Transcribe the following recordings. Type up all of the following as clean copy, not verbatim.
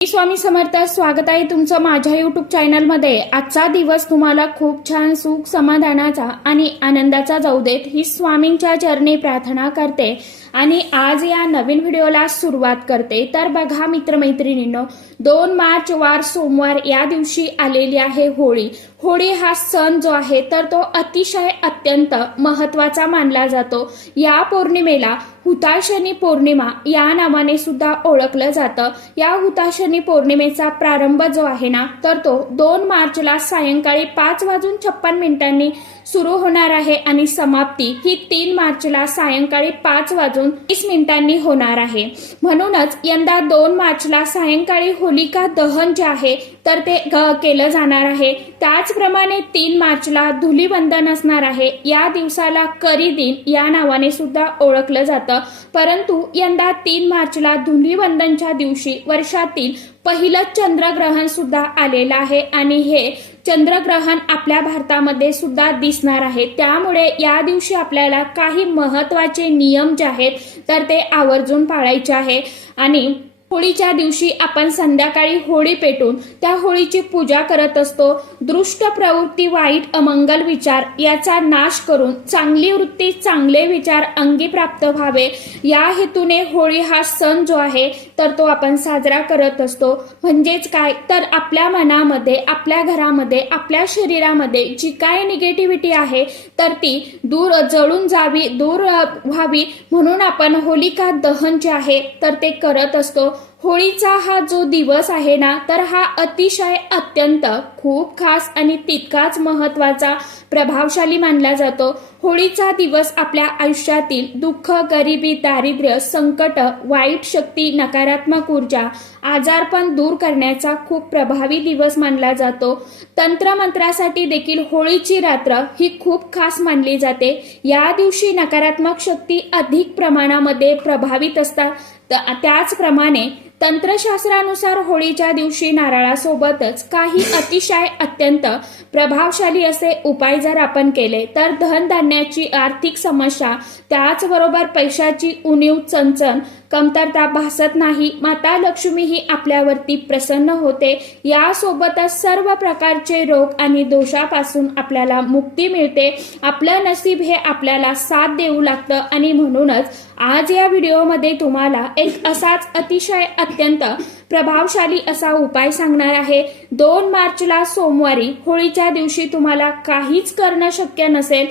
स्वामी समर्थ, स्वागत आहे तुमचं माझ्या यूट्यूब चॅनलमध्ये। आजचा दिवस तुम्हाला खूप छान सुख समाधानाचा आणि आनंदाचा जाऊ देत ही स्वामींच्या चरणी प्रार्थना करते आणि आज या नवीन व्हिडिओला सुरुवात करते। तर बघा मित्रमैत्रिणींनो, 2 मार्च वार सोमवार या दिवशी आलेली आहे होळी। होळी हा सण जो आहे तर तो अतिशय अत्यंत महत्त्वाचा मानला जातो। या पौर्णिमेला हुताशनी पौर्णिमा या नावाने सुद्धा ओळखलं जातं। या हुताशनी पौर्णिमेचा प्रारंभ जो आहे ना तर तो 2 मार्चला सायंकाळी 5:56 सुरू होणार आहे आणि समाप्ती ही 3 मार्चला सायंकाळी 5:30 होणार आहे। म्हणूनच यंदा 2 मार्चला सायंकाळी होलिका दहन जे आहे तर ते केलं जाणार आहे। त्याचप्रमाणे 3 मार्चला धुलीवंदन असणार आहे। या दिवसाला करी दिन या नावाने सुद्धा ओळखलं जातं। परंतु यंदा 3 मार्चला धुलीवंदनच्या दिवशी वर्षातील पहिलं चंद्रग्रहण सुद्धा आलेलं आहे आणि हे चंद्रग्रहण आपल्या भारतामध्ये सुद्धा दिसणार आहे। त्यामुळे या दिवशी आपल्याला काही महत्त्वाचे नियम जे आहेत तर ते आवर्जून पाळायचे आहे। आणि होळीच्या दिवशी आपण संध्याकाळी होळी पेटून त्या होळीची पूजा करत असतो। दृष्ट प्रवृत्ती, वाईट अमंगल विचार याचा नाश करून चांगली वृत्ती, चांगले विचार अंगी प्राप्त व्हावे या हेतूने होळी हा सण जो आहे तर तो आपण साजरा करत असतो। म्हणजेच काय तर आपल्या मनामध्ये, आपल्या घरामध्ये, आपल्या शरीरामध्ये जी काय निगेटिव्हिटी आहे तर ती दूर जळून जावी, दूर व्हावी म्हणून आपण होलिका दहन जे आहे तर ते करत असतो। होळीचा हा जो दिवस आहे ना तर हा अतिशय अत्यंत खूप खास आणि तितकाच महत्त्वाचा, प्रभावशाली मानला जातो। होळीचा दिवस आपल्या आयुष्यातील दुःख, गरिबी, दारिद्र्य, संकट, वाईट शक्ती, नकारात्मक ऊर्जा, आजारपण दूर करण्याचा खूप प्रभावी दिवस मानला जातो। तंत्रमंत्रासाठी देखील होळीची रात्र ही खूप खास मानली जाते। या दिवशी नकारात्मक शक्ती अधिक प्रमाणामध्ये प्रभावित असतात। त्याचप्रमाणे तंत्रशास्त्रानुसार होळीच्या दिवशी नारळासोबतच काही अतिशय अत्यंत प्रभावशाली असे उपाय जर आपण केले तर धनधान्याची आर्थिक समस्या, त्याचबरोबर पैशाची उणीव, चणचण, कमतरता भासत नाही। माता लक्ष्मी ही आपल्यावरती प्रसन्न होते। यासोबतच सर्व प्रकारचे रोग आणि दोषापासून आपल्याला मुक्ती मिळते। आपलं नसीब हे आपल्याला साथ देऊ लागतं आणि म्हणूनच आज या व्हिडिओमध्ये तुम्हाला एक असाच अतिशय अत्यंत प्रभावशाली असा उपाय सांगणार आहे। 2 मार्चला सोमवारी होळीच्या दिवशी तुम्हाला काहीच करणं शक्य नसेल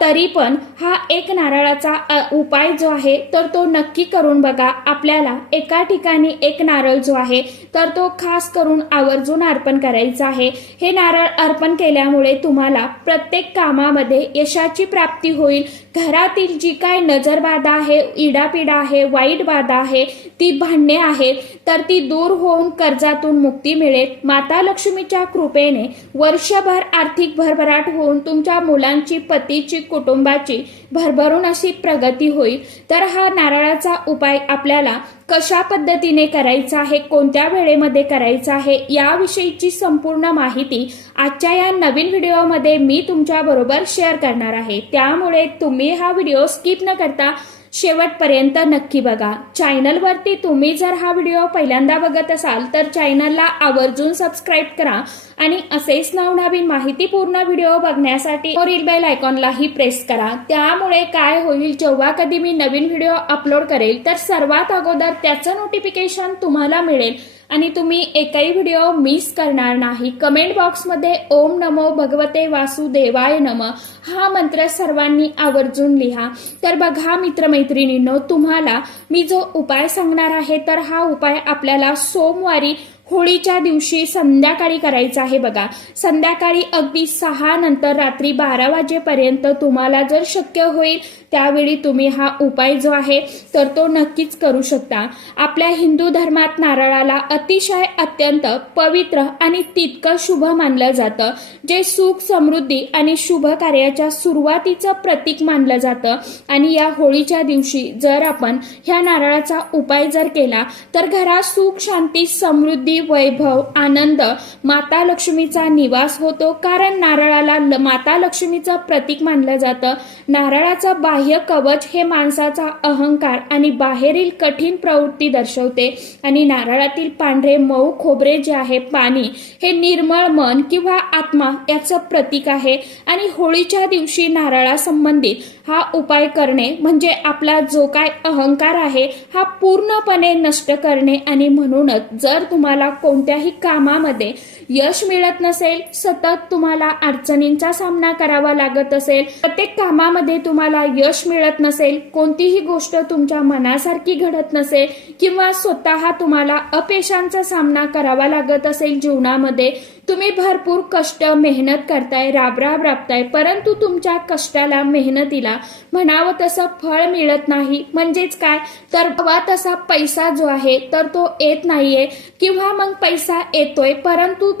तरी पण हा एक नारळाचा उपाय जो आहे तर तो नक्की करून बघा। आपल्याला एका ठिकाणी एक नारळ जो आहे तर तो खास करून आवर्जून अर्पण करायचा आहे। हे नारळ अर्पण केल्यामुळे तुम्हाला प्रत्येक कामामध्ये यशाची प्राप्ती होईल। घरातील जी काय नजरबाधा आहे, इडापिडा आहे, वाईट बाधा आहे, ती भांडणे आहेत तर ती दूर होऊन कर्जातून मुक्ती मिळेल। माता लक्ष्मीच्या कृपेने वर्षभर आर्थिक भरभराट होऊन तुमच्या मुलांची, पतीची, कुटुंबाची भरभरून अशी प्रगती होईल। तर हा नारळाचा उपाय आपल्याला कशा पद्धतीने करायचा आहे, कोणत्या वेळेमध्ये करायचा आहे याविषयीची संपूर्ण माहिती आजच्या या नवीन व्हिडिओमध्ये मी तुमच्या बरोबर शेअर करणार आहे। त्यामुळे तुम्ही हा व्हिडिओ स्किप न करता शेवटपर्यंत नक्की बघा। चॅनलवरती तुम्ही जर हा व्हिडिओ पहिल्यांदा बघत असाल तर चॅनलला आवर्जून सबस्क्राईब करा आणि असेच नवनवीन माहितीपूर्ण व्हिडिओ बघण्यासाठी वरील बेल आयकॉनलाही प्रेस करा। त्यामुळे काय होईल, जेव्हा कधी मी नवीन व्हिडिओ अपलोड करेल तर सर्वात अगोदर त्याचं नोटिफिकेशन तुम्हाला मिळेल आणि तुम्ही एकही व्हिडिओ मिस करणार नाही। कमेंट बॉक्समध्ये ओम नमो भगवते वासुदेवाय नमः हा मंत्र सर्वांनी आवर्जून लिहा। तर बघा मित्रमैत्रिणींनो, तुम्हाला मी जो उपाय सांगणार आहे तर हा उपाय आपल्याला सोमवारी होळीच्या दिवशी संध्याकाळी करायचा आहे। बघा, संध्याकाळी अगदी 6 नंतर रात्री 12 वाजेपर्यंत तुम्हाला जर शक्य होईल त्यावेळी तुम्ही हा उपाय जो आहे तर तो नक्कीच करू शकता। आपल्या हिंदू धर्मात नारळाला अतिशय अत्यंत पवित्र आणि तितकं शुभ मानलं जातं, जे सुख, समृद्धी आणि शुभ कार्याच्या सुरुवातीचं प्रतीक मानलं जातं। आणि या होळीच्या दिवशी जर आपण ह्या नारळाचा उपाय जर केला तर घरात सुख, शांती, समृद्धी, वैभव, आनंद, माता लक्ष्मीचा निवास होतो। कारण नारळाला माता लक्ष्मीचं प्रतीक मानलं जातं। नारळाचं बाह्य कवच हे माणसाचा अहंकार आणि बाहेरील कठीण प्रवृत्ती दर्शवते आणि नारळातील पांढरे मऊ खोबरे जे आहे पाणी हे निर्मळ मन किंवा आत्मा याचं प्रतीक आहे आणि होळीच्या दिवशी नारळासंबंधित हा उपाय करणे म्हणजे आपला जो काय अहंकार आहे हा पूर्णपणे नष्ट करणे आणि म्हणूनच जर तुम्हाला कोणत्याही कामामध्ये यश मिळत नसेल, सतत तुम्हाला अडचणींचा सामना करावा लागत असेल, प्रत्येक कामामध्ये तुम्हाला यश मिळत नसेल, कोणतीही गोष्ट तुमच्या मनासारखी घडत नसेल किंवा स्वतः तुम्हाला अपयशांचा सामना करावा लागत असेल जीवनामध्ये, तुम्ही भरपूर कष्ट मेहनत करताय, राबताय, परंतु तुमच्या कष्टाला मेहनतीला म्हणावं तसं फळ मिळत नाही, म्हणजेच काय तर हवा तसा पैसा जो आहे तर तो येत नाहीये किंवा मग पैसा येतोय परंतु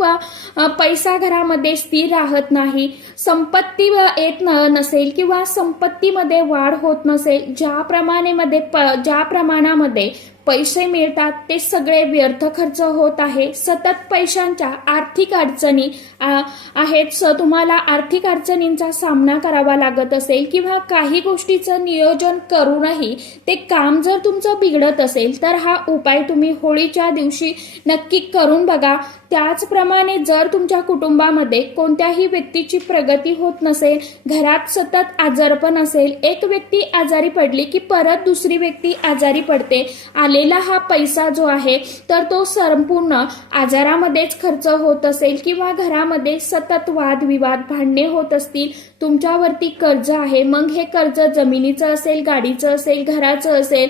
पैसा घरामध्ये स्थिर राहत नाही, संपत्ती येत नसेल किंवा संपत्तीमध्ये वाढ होत नसेल, ज्या प्रमाणामध्ये पैसे मिळतात ते सगळे व्यर्थ खर्च होत आहे, सतत पैशांच्या आर्थिक अडचणी आहेत, तुम्हाला आर्थिक अडचणींचा सामना करावा लागत असेल किंवा काही गोष्टीचं नियोजन करूनही ते काम जर तुमचं बिघडत असेल तर हा उपाय तुम्ही होळीच्या दिवशी नक्की करून बघा. त्याचप्रमाणे जर तुमच्या कुटुंबामध्ये कोणत्याही व्यक्तीची प्रगती होत नसेल, घरात सतत आजारपण असेल, एक व्यक्ती आजारी पडली की परत दुसरी व्यक्ती आजारी पडते, आलेला हा पैसा जो आहे तर तो संपूर्ण आजारामध्येच खर्च होत असेल किंवा घरामध्ये सतत वादविवाद भांडणे होत असतील, तुमच्यावरती कर्ज आहे, मग हे कर्ज जमिनीचं असेल, गाडीचं असेल, घराचं असेल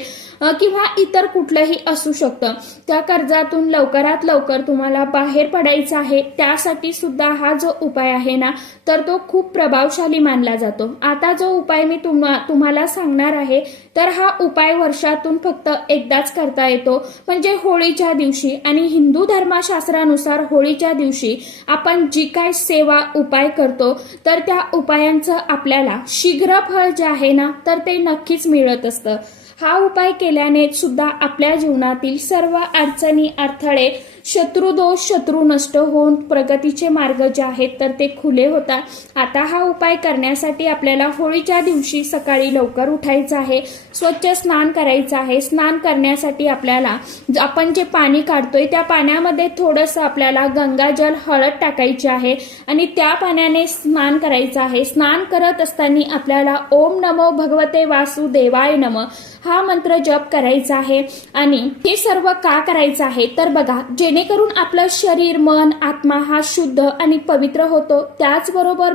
किंवा इतर कुठलंही असू शकतं, त्या कर्जातून लवकरात लवकर तुम्हाला बाहेर पडायचं आहे, त्यासाठी सुद्धा हा जो उपाय आहे ना तर तो खूप प्रभावशाली मानला जातो. आता जो उपाय मी तुम्हाला सांगणार आहे तर हा उपाय वर्षातून फक्त एकदाच करता येतो म्हणजे होळीच्या दिवशी आणि हिंदू धर्मशास्त्रानुसार होळीच्या दिवशी आपण जी काय सेवा उपाय करतो तर त्या उपायांचं आपल्याला शीघ्र फळ जे आहे ना तर ते नक्कीच मिळत असतं. हा उपाय केल्याने सुद्धा आपल्या जीवनातील सर्व अडचणी, अडथळे, शत्रू नष्ट होऊन प्रगतीचे मार्ग जे आहेत तर ते खुले होतात. आता हा उपाय करण्यासाठी आपल्याला होळीच्या दिवशी सकाळी लवकर उठायचं आहे, स्वच्छ स्नान करायचं आहे. स्नान करण्यासाठी आपल्याला आपण जे पाणी काढतोय त्या पाण्यामध्ये थोडंसं आपल्याला गंगाजल, हळद टाकायची आहे आणि त्या पाण्याने स्नान करायचं आहे. स्नान करत असताना आपल्याला ओम नमो भगवते वासुदेवाय नमः हा मंत्र जप करायचा आहे. आणि हे सर्व का करायचं आहे तर बघा, जेणेकरून आपलं शरीर, मन, आत्मा हा शुद्ध आणि पवित्र होतो. त्याचबरोबर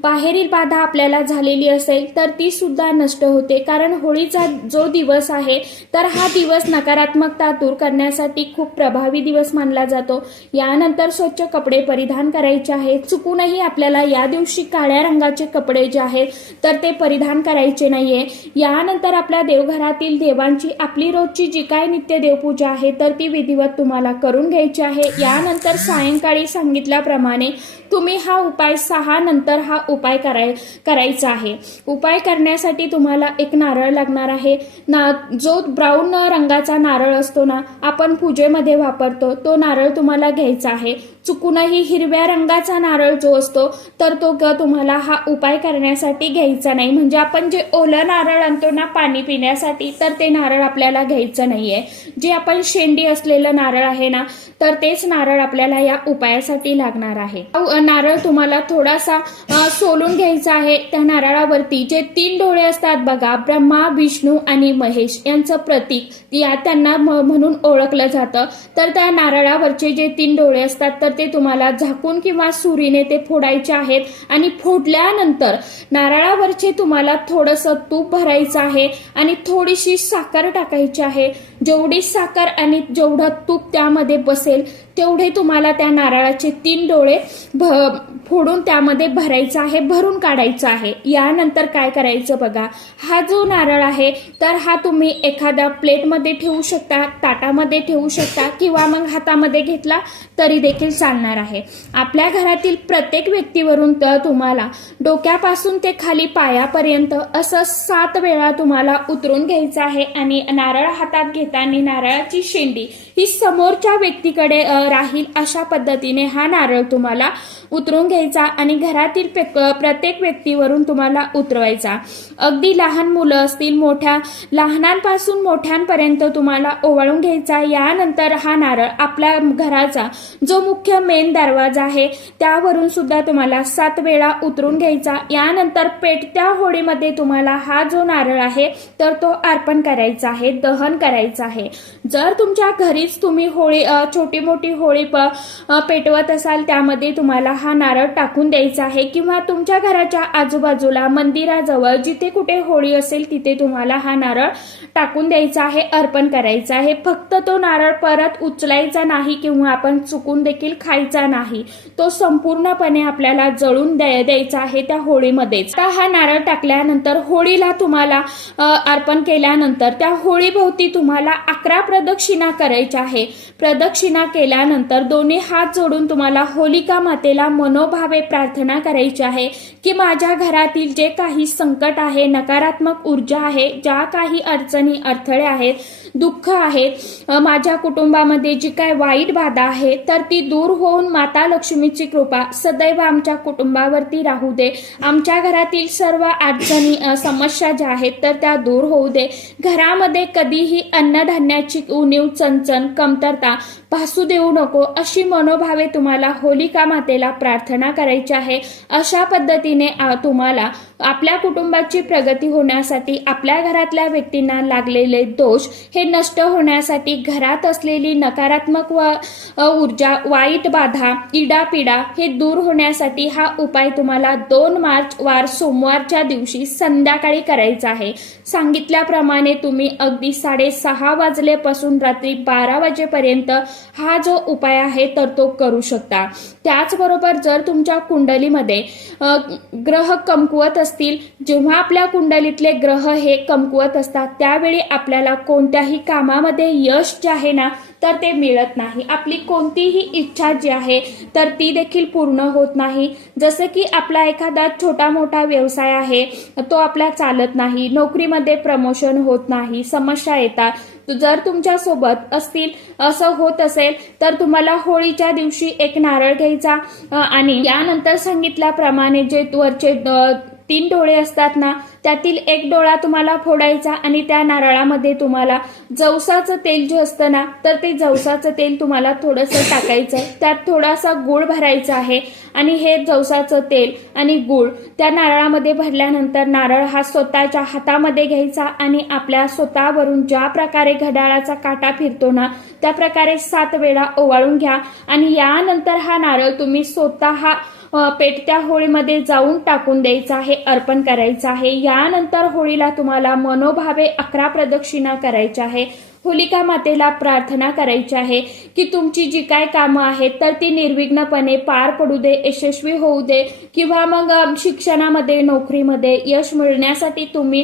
बाहेरील बाधा आपल्याला झालेली असेल तर ती सुद्धा नष्ट होते, कारण होळीचा जो दिवस आहे तर हा दिवस नकारात्मकता दूर करण्यासाठी खूप प्रभावी दिवस मानला जातो. यानंतर स्वच्छ कपडे परिधान करायचे आहेत. चुकूनही आपल्याला या दिवशी काळ्या रंगाचे कपडे जे आहेत तर ते परिधान करायचे नाहीये. यानंतर आपल्या देवघरातील देवांची आपली रोजची जी काय नित्य देवपूजा आहे तर ती विधिवत तुम्हाला करून घ्यायची आहे. यानंतर सायंकाळी सांगितल्याप्रमाणे तुम्ही हा उपाय 6 नंतर हा उपाय करायचा आहे. उपाय करण्यासाठी तुम्हाला एक नारळ लागणार आहे. जो ब्राऊन रंगाचा नारळ असतो ना आपण पूजेमध्ये वापरतो तो नारळ तुम्हाला घ्यायचा आहे. चुकूनही हिरव्या रंगाचा नारळ जो असतो तर तो तुम्हाला हा उपाय करण्यासाठी घ्यायचा नाही. म्हणजे आपण जे ओलं नारळ आणतो ना पाणी पिण्यासाठी तर ते नारळ आपल्याला घ्यायचं नाहीये. जे आपण शेंडी असलेलं नारळ आहे ना तर तेच नारळ आपल्याला या उपायासाठी लागणार आहे. नारळ तुम्हाला थोडासा सोलून घ्यायचा आहे. त्या नारळावरती जे 3 डोळे असतात बघा, ब्रह्मा, विष्णू आणि महेश यांचं प्रतीक त्यांना म्हणून ओळखलं जातं. तर त्या नारळावरचे जे 3 डोळे असतात तर ते तुम्हाला झाकून किंवा सुरीने ते फोडायचे आहेत. आणि फोडल्यानंतर नारळावरचे तुम्हाला थोडंसं तूप भरायचं आहे आणि थोडीशी साखर टाकायची आहे. जेवढी साखर आणि जेवढं तूप त्यामध्ये बसेल तेवढे तुम्हाला त्या नारळाचे 3 डोळे फोडून त्यामध्ये भरायचं आहे, भरून काढायचं आहे. यानंतर काय करायचं बघा, हा जो नारळ आहे तर हा तुम्ही एखाद्या प्लेटमध्ये ठेवू शकता, ताटामध्ये ठेवू शकता किंवा मग हातामध्ये घेतला तरी देखील चालणार आहे. आपल्या घरातील प्रत्येक व्यक्तीवरून तुम्हाला डोक्यापासून ते खाली पायापर्यंत असं 7 वेळा तुम्हाला उतरून घ्यायचं आहे. आणि नारळ हातात घेतला आहेत आणि नारळाची शेंडी ही समोरच्या व्यक्तीकडे राहील अशा पद्धतीने हा नारळ तुम्हाला उतरून घ्यायचा आणि घरातील प्रत्येक व्यक्तीवरून तुम्हाला उतरवायचा। अगदी लहान मुलं असतील, लहानांपासून मोठ्यांपर्यंत तुम्हाला ओवाळून घ्यायचा। यानंतर हा नारळ आपल्या घराचा जो मुख्य मेन दरवाजा आहे त्यावरून सुद्धा तुम्हाला 7 वेळा उतरून घ्यायचा। यानंतर पेटत्या होळीमध्ये तुम्हाला हा जो नारळ आहे तर तो अर्पण करायचा आहे, दहन करायचा आहे। जर तुमच्या घरीच तुम्ही छोटी मोठी होळी पेटवत असाल त्यामध्ये तुम्हाला हा नारळ टाकून द्यायचा आहे किंवा तुमच्या घराच्या आजूबाजूला मंदिराजवळ जिथे कुठे होळी असेल तिथे तुम्हाला हा नारळ टाकून द्यायचा आहे, अर्पण करायचा आहे। फक्त तो नारळ परत उचलायचा नाही किंवा आपण चुकून देखील खायचा नाही, तो संपूर्णपणे आपल्याला जळून द्यायचा आहे त्या होळीमध्येच। आता हा नारळ टाकल्यानंतर होळीला तुम्हाला अर्पण केल्यानंतर त्या होळीभोवती तुम्हाला 11 प्रदक्षिणा करायच्या आहे। प्रदक्षिणा केल्यानंतर दोन्ही हात जोडून तुम्हाला होलिका मातेला मनोभावे प्रार्थना करायची आहे की माझ्या घरातील जे काही संकट आहे, नकारात्मक ऊर्जा आहे, ज्या काही अडचणी अडथळे आहेत, दुःख आहेत, माझ्या कुटुंबामध्ये जी काय वाईट बाधा आहे तर ती दूर होऊन माता लक्ष्मीची कृपा सदैव आमच्या कुटुंबावरती राहू दे। आमच्या घरातील सर्व अडचणी समस्या ज्या आहेत तर त्या दूर होऊ दे। घरामध्ये कधीही अन्नधान्याची उणीव, चणचण, कमतरता भासू देऊ नको अशी मनोभावे तुम्हाला होलिका मातेला प्रार्थना करायची आहे। अशा पद्धतीने तुम्हाला आपल्या कुटुंबाची प्रगती होण्यासाठी, आपल्या घरातल्या व्यक्तींना लागलेले दोष हे नष्ट होण्यासाठी, घरात असलेली नकारात्मक ऊर्जा, वाईट बाधा, इडापिडा हे दूर होण्यासाठी हा उपाय तुम्हाला 2 मार्च वार सोमवारच्या दिवशी संध्याकाळी करायचा आहे। सांगितल्याप्रमाणे तुम्ही अगदी 6:30 वाजल्यापासून रात्री 12 वाजेपर्यंत हा जो उपाय आहे तर तो करू शकता। त्याचबरोबर जर तुमच्या कुंडलीमध्ये ग्रह कमकुवत असतील, जेव्हा आपल्या कुंडलीतले ग्रह हे कमकुवत असतात त्यावेळी आपल्याला कोणत्याही कामामध्ये यश जे आहे ना तर ते मिळत नाही। आपली कोणतीही इच्छा जी आहे तर ती देखील पूर्ण होत नाही। जसे की आपला एखादा छोटा मोठा व्यवसाय आहे तो आपला चालत नाही, नोकरीमध्ये प्रमोशन होत नाही, समस्या येतात। जर तुमच्या सोबत असं होत असेल तर तुम्हाला होळीच्या दिवशी एक नारळ घ्यायचा आणि यानंतर सांगितल्याप्रमाणे जे वरचे 3 डोळे असतात ना त्यातील एक डोळा तुम्हाला फोडायचा आणि त्या नारळामध्ये तुम्हाला जवसाचं तेल जे असतं ना तर ते जवसाचं तेल तुम्हाला थोडंसं टाकायचं आहे। त्यात थोडासा गुळ भरायचा आहे आणि हे जवसाचं तेल आणि गुळ त्या नारळामध्ये भरल्यानंतर नारळ हा स्वतःच्या हातामध्ये घ्यायचा आणि आपल्या स्वतःवरून ज्या प्रकारे घड्याळाचा काटा फिरतो ना त्या प्रकारे 7 वेळा ओवाळून घ्या आणि यानंतर हा नारळ तुम्ही स्वतः पेटत्या होळीमध्ये जाऊन टाकून द्यायचा आहे, अर्पण करायचा आहे। यानंतर होळीला तुम्हाला मनोभावे 11 प्रदक्षिणा करायच्या आहे। होलिका मातेला प्रार्थना करायची आहे की तुमची जी काय कामं आहेत तर ती निर्विघ्नपणे पार पडू दे, यशस्वी होऊ दे किंवा मग शिक्षणामध्ये, नोकरीमध्ये यश मिळण्यासाठी तुम्ही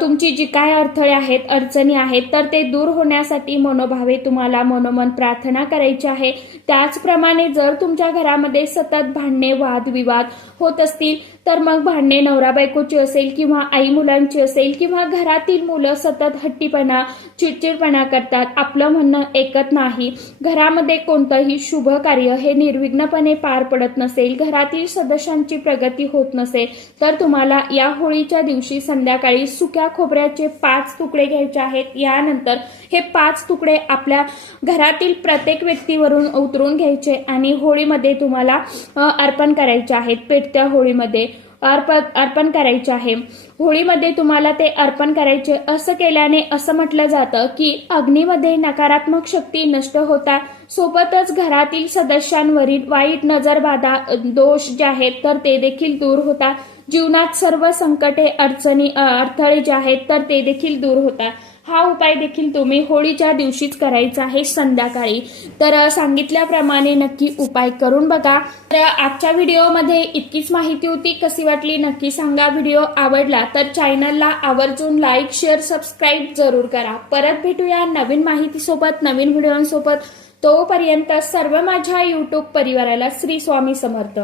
तुमची जी काय अडथळे आहेत, अडचणी आहेत तर ते दूर होण्यासाठी मनोभावे तुम्हाला मनोमन प्रार्थना करायची आहे। त्याचप्रमाणे जर तुमच्या घरामध्ये सतत भांडणे, वादविवाद होत असतील तर मग भांडणे नवरा बायकोची असेल किंवा आई मुलांची असेल किंवा घरातील मुलं सतत हट्टीपणा, चिडचिडपणा करतात, आपलं म्हणणं ऐकत नाही, घरामध्ये कोणतंही शुभ कार्य हे निर्विघ्नपणे पार पडत नसेल, घरातील सदस्यांची प्रगती होत नसेल तर तुम्हाला या होळीच्या दिवशी संध्याकाळी सुक्या खोबऱ्याचे 5 तुकडे घ्यायचे आहेत। यानंतर हे 5 तुकडे आपल्या घरातील प्रत्येक व्यक्तीवरून उतरून घ्यायचे आणि होळीमध्ये तुम्हाला अर्पण करायचे आहेत। पेटत्या होळीमध्ये अर्पण करायचे आहे। होळीमध्ये तुम्हाला ते अर्पण करायचे। असं केल्याने असं म्हटलं जातं की अग्नीमध्ये नकारात्मक शक्ती नष्ट होतात, सोबतच घरातील सदस्यांवरील वाईट नजरबाधा, दोष जे आहेत तर ते देखील दूर होतात। जीवनात सर्व संकटे, अडचणी, अडथळे जे आहेत तर ते देखील दूर होतात। हा उपाय देखील तुम्ही होळीच्या दिवशीच करायचा आहे संध्याकाळी। तर सांगितल्याप्रमाणे नक्की उपाय करून बघा। तर आजच्या व्हिडिओमध्ये इतकीच माहिती होती। कशी वाटली नक्की सांगा। व्हिडिओ आवडला तर चॅनलला आवर्जून लाईक, शेअर, सबस्क्राईब जरूर करा। परत भेटूया नवीन माहितीसोबत, नवीन व्हिडिओसोबत। तोपर्यंत सर्व माझ्या YouTube परिवाराला श्री स्वामी समर्थ।